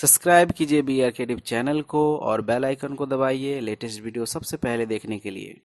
सब्सक्राइब कीजिए B are के चैनल को और बेल आइकन को दबाइए लेटेस्ट वीडियो सबसे पहले देखने के लिए।